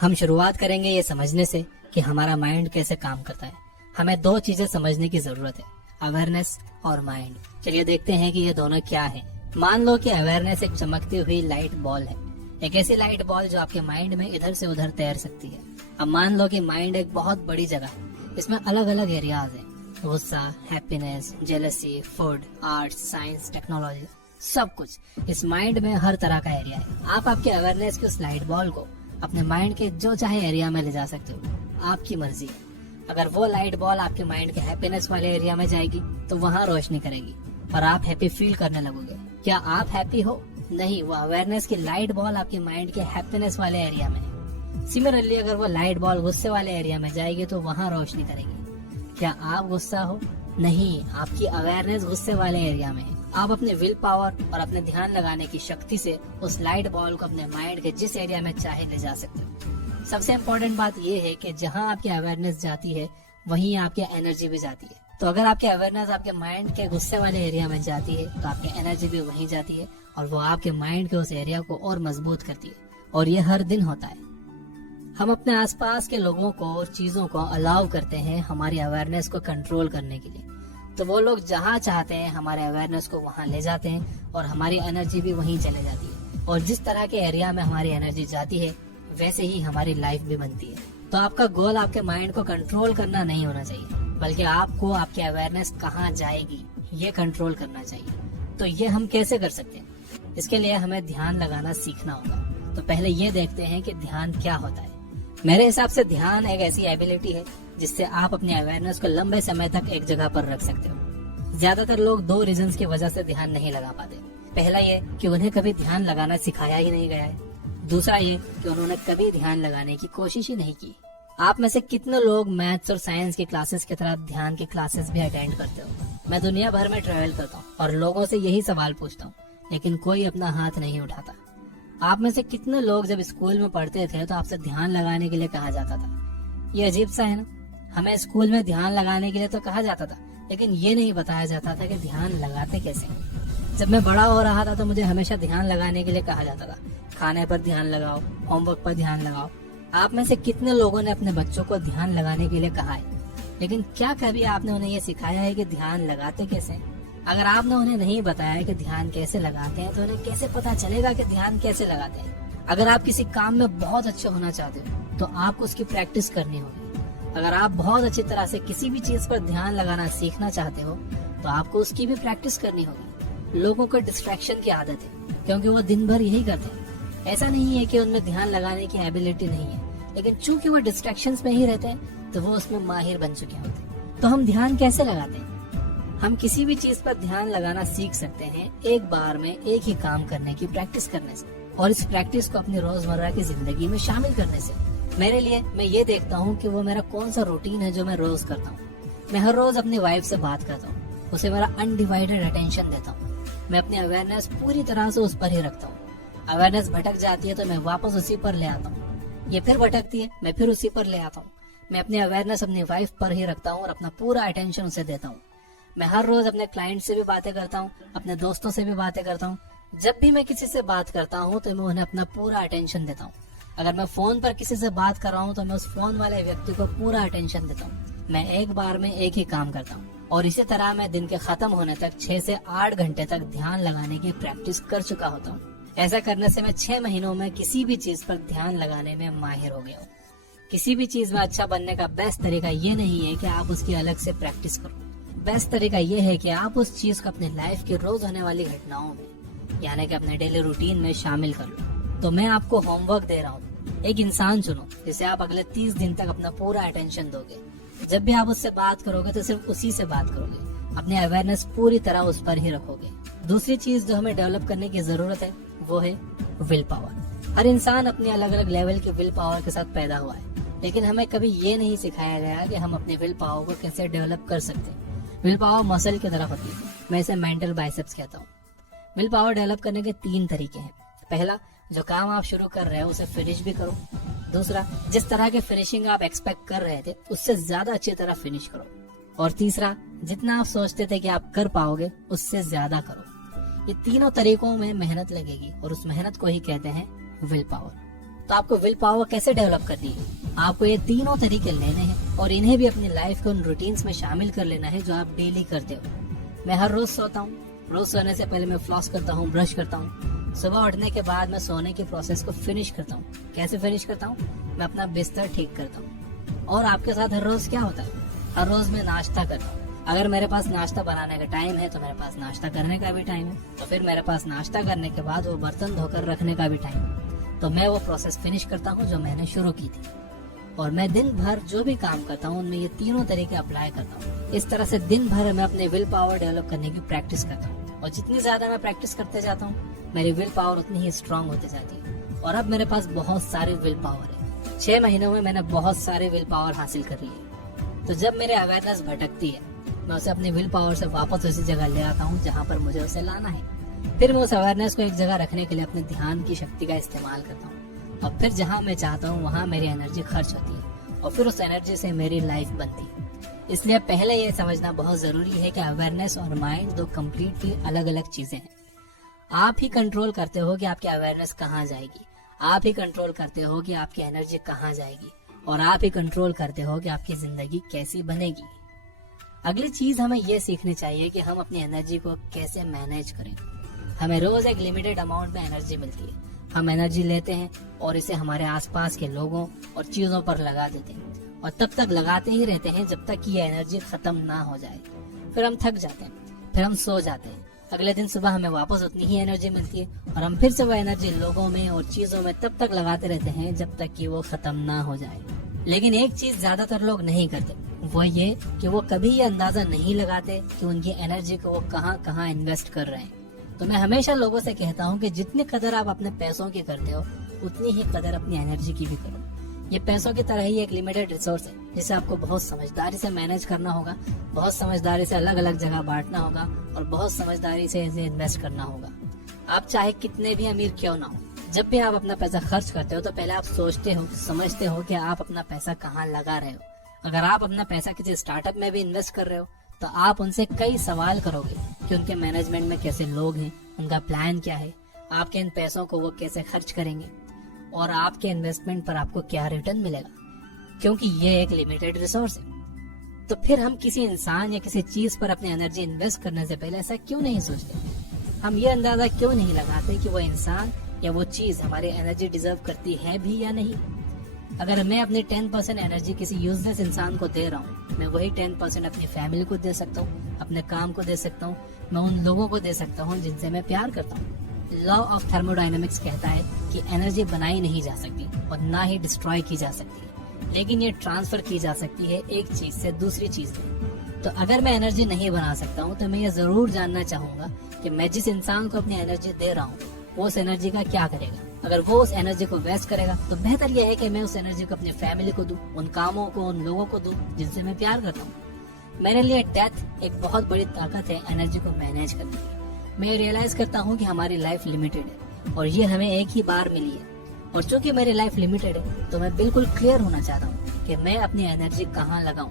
हम शुरुआत करेंगे ये समझने से कि हमारा माइंड कैसे काम करता है। हमें दो चीजें समझने की जरूरत है, अवेयरनेस और माइंड। चलिए देखते हैं कि ये दोनों क्या है। मान लो कि अवेयरनेस एक चमकती हुई लाइट बॉल है, एक ऐसी लाइट बॉल जो आपके माइंड में इधर से उधर तैर सकती है। अब मान लो कि माइंड एक बहुत बड़ी जगह है, इसमें अलग अलग एरियाज हैं, गुस्सा, happiness, jealousy, food, art, science, technology, सब कुछ इस माइंड में हर तरह का एरिया है। आप आपके अवेयरनेस की उस लाइट बॉल को अपने माइंड के जो चाहे एरिया में ले जा सकते हो, आपकी मर्जी है। अगर वो लाइट बॉल आपके माइंड के हैप्पीनेस वाले एरिया में जाएगी तो वहाँ रोशनी करेगी और आप हैप्पी फील करने लगोगे। क्या आप हैप्पी हो? नहीं, वो अवेयरनेस की लाइट बॉल आपके माइंड के हैप्पीनेस वाले एरिया में है। सिमिलरली अगर वो लाइट बॉल गुस्से वाले एरिया में जाएगी तो वहाँ रोशनी करेगी। क्या आप गुस्सा हो? नहीं, आपकी अवेयरनेस गुस्से वाले एरिया में है। आप अपने विल पावर और अपने ध्यान लगाने की शक्ति से उस लाइट बॉल को अपने माइंड के जिस एरिया में चाहे ले जा सकते हो। सबसे इम्पोर्टेंट बात यह है कि जहां आपकी अवेयरनेस जाती है वहीं आपकी एनर्जी भी जाती है। तो अगर आपकी अवेयरनेस आपके माइंड के गुस्से वाले एरिया में जाती है तो आपकी एनर्जी भी वहीं जाती है और वो आपके माइंड के उस एरिया को और मजबूत करती है। और ये हर दिन होता है। हम अपने आसपास के लोगों को और चीजों को अलाउ करते हैं हमारी अवेयरनेस को कंट्रोल करने के लिए। तो वो लोग जहाँ चाहते हैं हमारे अवेयरनेस को वहाँ ले जाते हैं और हमारी एनर्जी भी वहीं चले जाती है। और जिस तरह के एरिया में हमारी एनर्जी जाती है वैसे ही हमारी लाइफ भी बनती है। तो आपका गोल आपके माइंड को कंट्रोल करना नहीं होना चाहिए, बल्कि आपको आपकी अवेयरनेस कहाँ जाएगी ये कंट्रोल करना चाहिए। तो ये हम कैसे कर सकते हैं? इसके लिए हमें ध्यान लगाना सीखना होगा। तो पहले ये देखते हैं कि ध्यान क्या होता है। मेरे हिसाब से ध्यान एक ऐसी एबिलिटी है जिससे आप अपनी अवेयरनेस को लंबे समय तक एक जगह पर रख सकते हो। ज्यादातर लोग दो रीजंस की वजह से ध्यान नहीं लगा पाते। पहला ये कि उन्हें कभी ध्यान लगाना सिखाया ही नहीं गया है। दूसरा ये कि उन्होंने कभी ध्यान लगाने की कोशिश ही नहीं की। आप में से कितने लोग मैथ्स और साइंस की क्लासेस की तरह ध्यान की क्लासेस भी अटेंड करते हो? मैं दुनिया भर में ट्रैवल करता हूँ और लोगों से यही सवाल पूछता हूँ, लेकिन कोई अपना हाथ नहीं उठाता। आप में से कितने लोग जब स्कूल में पढ़ते थे तो आपसे ध्यान लगाने के लिए कहा जाता था? ये अजीब सा है ना। हमें स्कूल में ध्यान लगाने के लिए तो कहा जाता था, लेकिन ये नहीं बताया जाता था कि ध्यान लगाते कैसे। जब मैं बड़ा हो रहा था तो मुझे हमेशा ध्यान लगाने के लिए कहा जाता था, खाने पर ध्यान लगाओ, होमवर्क पर ध्यान लगाओ। आप में से कितने लोगों ने अपने बच्चों को ध्यान लगाने के लिए कहा है, लेकिन क्या कभी आपने उन्हें ये सिखाया है कि ध्यान लगाते कैसे? अगर आपने उन्हें नहीं बताया कि ध्यान कैसे लगाते हैं तो उन्हें कैसे पता चलेगा कि ध्यान कैसे लगाते हैं? अगर आप किसी काम में बहुत अच्छे होना चाहते हो तो आपको उसकी प्रैक्टिस करनी होगी। अगर आप बहुत अच्छी तरह से किसी भी चीज पर ध्यान लगाना सीखना चाहते हो तो आपको उसकी भी प्रैक्टिस करनी होगी। लोगों को डिस्ट्रैक्शन की आदत है क्योंकि वो दिन भर यही करते हैं। ऐसा नहीं है कि उनमें ध्यान लगाने की एबिलिटी नहीं है, लेकिन चूंकि वो डिस्ट्रैक्शंस में ही रहते हैं तो वो उसमें माहिर बन चुके होते हैं। तो हम ध्यान कैसे लगाते हैं? हम किसी भी चीज पर ध्यान लगाना सीख सकते हैं एक बार में एक ही काम करने की प्रैक्टिस करने से, और इस प्रैक्टिस को अपनी रोजमर्रा की जिंदगी में शामिल करने से। मेरे लिए मैं ये देखता हूँ कि वो मेरा कौन सा रूटीन है जो मैं रोज करता हूँ। मैं हर रोज अपनी वाइफ से बात करता हूँ, उसे मेरा अनडिवाइडेड अटेंशन देता हूँ। मैं अपनी अवेयरनेस पूरी तरह से उस पर ही रखता हूँ। अवेयरनेस भटक जाती है तो मैं वापस उसी पर ले आता हूँ। ये फिर भटकती है, मैं फिर उसी पर ले आता हूँ। मैं अपनी अवेयरनेस अपनी वाइफ पर ही रखता हूँ और अपना पूरा अटेंशन उसे देता हूँ। मैं हर रोज अपने क्लाइंट से भी बातें करता हूँ, अपने दोस्तों से भी बातें करता हूँ। जब भी मैं किसी से बात करता हूँ तो मैं उन्हें अपना पूरा अटेंशन देता हूँ। अगर मैं फोन पर किसी से बात कर रहा हूँ तो मैं उस फोन वाले व्यक्ति को पूरा अटेंशन देता हूँ। मैं एक बार में एक ही काम करता हूँ और इसी तरह मैं दिन के खत्म होने तक 6 से 8 घंटे तक ध्यान लगाने की प्रैक्टिस कर चुका होता हूँ। ऐसा करने से मैं 6 महीनों में किसी भी चीज पर ध्यान लगाने में माहिर हो गया हूँ। किसी भी चीज में अच्छा बनने का बेस्ट तरीका ये नहीं है कि आप उसकी अलग से प्रैक्टिस करो। बेस्ट तरीका ये है कि आप उस चीज को अपनी लाइफ की रोज होने वाली घटनाओं में, यानी कि अपने डेली रूटीन में शामिल कर लो। तो मैं आपको होमवर्क दे रहा हूँ। एक इंसान चुनो जिसे आप अगले 30 दिन तक अपना पूरा अटेंशन दोगे। जब भी आप उससे बात करोगे तो सिर्फ उसी से बात करोगे, अपनी अवेयरनेस पूरी तरह उस पर ही रखोगे। दूसरी चीज जो हमें डेवलप करने की जरूरत है वो है विल पावर। हर इंसान अपने अलग अलग लेवल के विल पावर के साथ पैदा हुआ है, लेकिन हमें कभी ये नहीं सिखाया गया कि हम अपने विल पावर को कैसे डेवलप कर सकते हैं। विल पावर मसल की तरह होती है, मैं इसे मेंटल बाइसेप्स कहता हूँ। विल पावर डेवलप करने के 3 तरीके हैं। पहला, जो काम आप शुरू कर रहे हो उसे फिनिश भी करो। दूसरा, जिस तरह के फिनिशिंग आप एक्सपेक्ट कर रहे थे उससे ज्यादा अच्छी तरह फिनिश करो। और तीसरा, जितना आप सोचते थे कि आप कर पाओगे उससे ज्यादा करो। ये तीनों तरीकों में मेहनत लगेगी और उस मेहनत को ही कहते हैं विल पावर। तो आपको विल पावर कैसे डेवलप करनी है? आपको ये तीनों तरीके लेने हैं और इन्हें भी अपनी लाइफ के उन रूटीन्स में शामिल कर लेना है जो आप डेली करते हो। मैं हर रोज सोता हूँ। रोज सोने से पहले मैं फ्लॉस करता हूँ, ब्रश करता हूँ। सुबह उठने के बाद मैं सोने के प्रोसेस को फिनिश करता हूँ। कैसे फिनिश करता हूँ? मैं अपना बिस्तर ठीक करता हूँ। और आपके साथ हर रोज क्या होता है? हर रोज मैं नाश्ता करता हूँ। अगर मेरे पास नाश्ता बनाने का टाइम है तो मेरे पास नाश्ता करने का भी टाइम है, तो फिर मेरे पास नाश्ता करने के बाद वो बर्तन धोकर रखने का भी टाइम है। तो मैं वो प्रोसेस फिनिश करता हूँ जो मैंने शुरू की थी। और मैं दिन भर जो भी काम करता हूँ उनमें ये तीनों तरीके अप्लाई करता हूँ। इस तरह से दिन भर मैं अपने विल पावर डेवलप करने की प्रैक्टिस करता हूँ। और जितनी ज्यादा मैं प्रैक्टिस करते जाता हूँ मेरी विल पावर उतनी ही स्ट्रांग होती जाती है। और अब मेरे पास बहुत सारी विल पावर है। 6 महीनों में मैंने बहुत सारे विल पावर हासिल कर लिए। तो जब मेरे अवेयरनेस भटकती है मैं उसे अपनी विल पावर से वापस उसी जगह ले आता हूँ जहाँ पर मुझे उसे लाना है। फिर मैं उस अवेयरनेस को एक जगह रखने के लिए अपने ध्यान की शक्ति का इस्तेमाल करता हूँ। और फिर जहाँ मैं चाहता हूँ वहाँ मेरी एनर्जी खर्च होती है और फिर उस एनर्जी से मेरी लाइफ बनती है। इसलिए पहले ये समझना बहुत जरूरी है कि अवेयरनेस और माइंड दो कम्प्लीटली अलग अलग चीजें हैं। आप ही कंट्रोल करते हो कि आपकी अवेयरनेस कहाँ जाएगी, आप ही कंट्रोल करते हो कि आपकी एनर्जी कहाँ जाएगी, और आप ही कंट्रोल करते हो कि आपकी जिंदगी कैसी बनेगी। अगली चीज हमें ये सीखनी चाहिए कि हम अपनी एनर्जी को कैसे मैनेज करें। हमें रोज एक लिमिटेड अमाउंट में एनर्जी मिलती है। हम एनर्जी लेते हैं और इसे हमारे आसपास के लोगों और चीजों पर लगा देते हैं और तब तक लगाते ही रहते हैं जब तक कि ये एनर्जी खत्म ना हो जाए। फिर हम थक जाते हैं, फिर हम सो जाते हैं। अगले दिन सुबह हमें वापस उतनी ही एनर्जी मिलती है और हम फिर से वो एनर्जी लोगों में और चीजों में तब तक लगाते रहते हैं जब तक कि वो खत्म ना हो जाए। लेकिन एक चीज ज्यादातर लोग नहीं करते, वो ये कि वो कभी ये अंदाजा नहीं लगाते कि उनकी एनर्जी को वो कहाँ कहाँ इन्वेस्ट कर रहे हैं। तो मैं हमेशा लोगों से कहता हूँ कि जितनी कदर आप अपने पैसों की करते हो उतनी ही कदर अपनी एनर्जी की भी करो। ये पैसों की तरह ही एक लिमिटेड रिसोर्स है जिसे आपको बहुत समझदारी से मैनेज करना होगा, बहुत समझदारी से अलग अलग जगह बांटना होगा और बहुत समझदारी से इसे इन्वेस्ट करना होगा। आप चाहे कितने भी अमीर क्यों ना हो, जब भी आप अपना पैसा खर्च करते हो तो पहले आप सोचते हो, समझते हो कि आप अपना पैसा कहाँ लगा रहे हो। अगर आप अपना पैसा किसी स्टार्टअप में भी इन्वेस्ट कर रहे हो तो आप उनसे कई सवाल करोगे कि उनके मैनेजमेंट में कैसे लोग हैं, उनका प्लान क्या है, आपके इन पैसों को वो कैसे खर्च करेंगे और आपके इन्वेस्टमेंट पर आपको क्या रिटर्न मिलेगा, क्योंकि ये एक लिमिटेड रिसोर्स है। तो फिर हम किसी इंसान या किसी चीज पर अपनी एनर्जी इन्वेस्ट करने से पहले ऐसा क्यों नहीं सोचते? हम ये अंदाजा क्यों नहीं लगाते कि वो इंसान या वो चीज हमारी एनर्जी डिजर्व करती है भी या नहीं? अगर मैं अपनी 10% एनर्जी किसी यूजलेस इंसान को दे रहा हूँ, मैं वही 10% अपनी फैमिली को दे सकता हूँ, अपने काम को दे सकता हूँ, मैं उन लोगों को दे सकता हूँ जिनसे मैं प्यार करता हूँ। लॉ ऑफ थर्मोडायनेमिक्स कहता है कि एनर्जी बनाई नहीं जा सकती और ना ही डिस्ट्रॉय की जा सकती, लेकिन ये ट्रांसफर की जा सकती है एक चीज से दूसरी चीज में। तो अगर मैं एनर्जी नहीं बना सकता हूँ तो मैं ये जरूर जानना चाहूंगा कि मैं जिस इंसान को अपनी एनर्जी दे रहा हूँ वो उस एनर्जी का क्या करेगा। अगर वो उस एनर्जी को वेस्ट करेगा तो बेहतर यह है कि मैं उस एनर्जी को अपनी फैमिली को दूं, उन कामों को, उन लोगों को दूं जिनसे मैं प्यार करता हूँ। मेरे लिए डेथ एक बहुत बड़ी ताकत है एनर्जी को मैनेज करने की। मैं रियलाइज करता हूँ कि हमारी लाइफ लिमिटेड है और ये हमें एक ही बार मिली है। और चूंकि मेरी लाइफ लिमिटेड है तो मैं बिल्कुल क्लियर होना चाहता हूँ कि मैं अपनी एनर्जी कहाँ लगाऊं।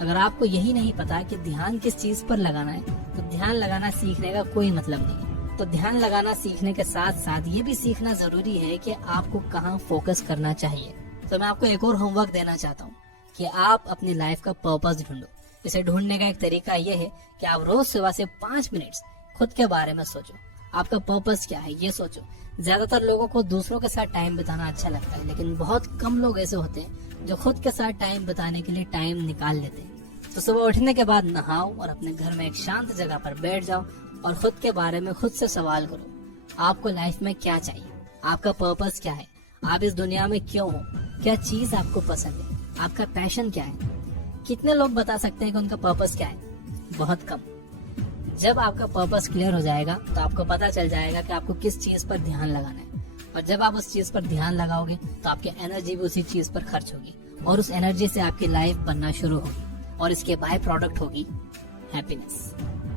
अगर आपको यही नहीं पता कि ध्यान किस चीज पर लगाना है तो ध्यान लगाना सीखने का कोई मतलब नहीं है। तो ध्यान लगाना सीखने के साथ साथ ये भी सीखना जरूरी है कि आपको कहाँ फोकस करना चाहिए। तो मैं आपको एक और होमवर्क देना चाहता हूँ कि आप अपनी लाइफ का पर्पस ढूंढो। इसे ढूंढने का एक तरीका ये है कि आप रोज सुबह से 5 मिनट खुद के बारे में सोचो। आपका पर्पस क्या है ये सोचो। ज्यादातर लोगों को दूसरों के साथ टाइम बिताना अच्छा लगता है, लेकिन बहुत कम लोग ऐसे होते हैं जो खुद के साथ टाइम बिताने के लिए टाइम निकाल लेते हैं। तो सुबह उठने के बाद नहाओ और अपने घर में एक शांत जगह पर बैठ जाओ और खुद के बारे में खुद से सवाल करो। आपको लाइफ में क्या चाहिए, आपका पर्पस क्या है, आप इस दुनिया में क्यों हो, क्या चीज आपको पसंद है, आपका पैशन क्या है। कितने लोग बता सकते हैं कि उनका पर्पस क्या है? बहुत कम। जब आपका पर्पस क्लियर हो जाएगा तो आपको पता चल जाएगा कि आपको किस चीज पर ध्यान लगाना है, और जब आप उस चीज पर ध्यान लगाओगे तो आपकी एनर्जी भी उसी चीज पर खर्च होगी और उस एनर्जी से आपकी लाइफ बनना शुरू होगी और इसके बाय प्रोडक्ट होगी हैप्पीनेस।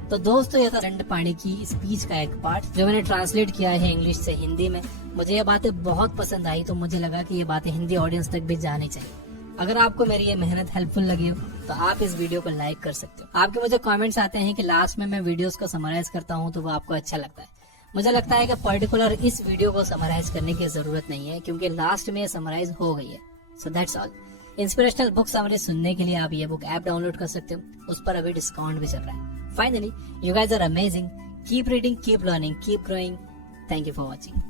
तो दोस्तों, यह था दंडपाणि की स्पीच का एक पार्ट जो मैंने ट्रांसलेट किया है इंग्लिश से हिंदी में। मुझे ये बातें बहुत पसंद आई तो मुझे लगा कि ये बातें हिंदी ऑडियंस तक भी जानी चाहिए। अगर आपको मेरी ये मेहनत हेल्पफुल लगी हो तो आप इस वीडियो को लाइक कर सकते हो। आपके मुझे कमेंट्स आते हैं कि लास्ट में मैं वीडियोस को समराइज करता हूँ तो वो आपको अच्छा लगता है। मुझे लगता है कि पर्टिकुलर इस वीडियो को समराइज करने की जरूरत नहीं है, क्योंकि लास्ट में समराइज हो गई है। So that's all. Inspirational book summary सुनने के लिए आप ये बुक ऐप डाउनलोड कर सकते हो, उस पर अभी डिस्काउंट भी चल रहा है। Finally, you guys are amazing. Keep reading, keep learning, keep growing. Thank you for watching.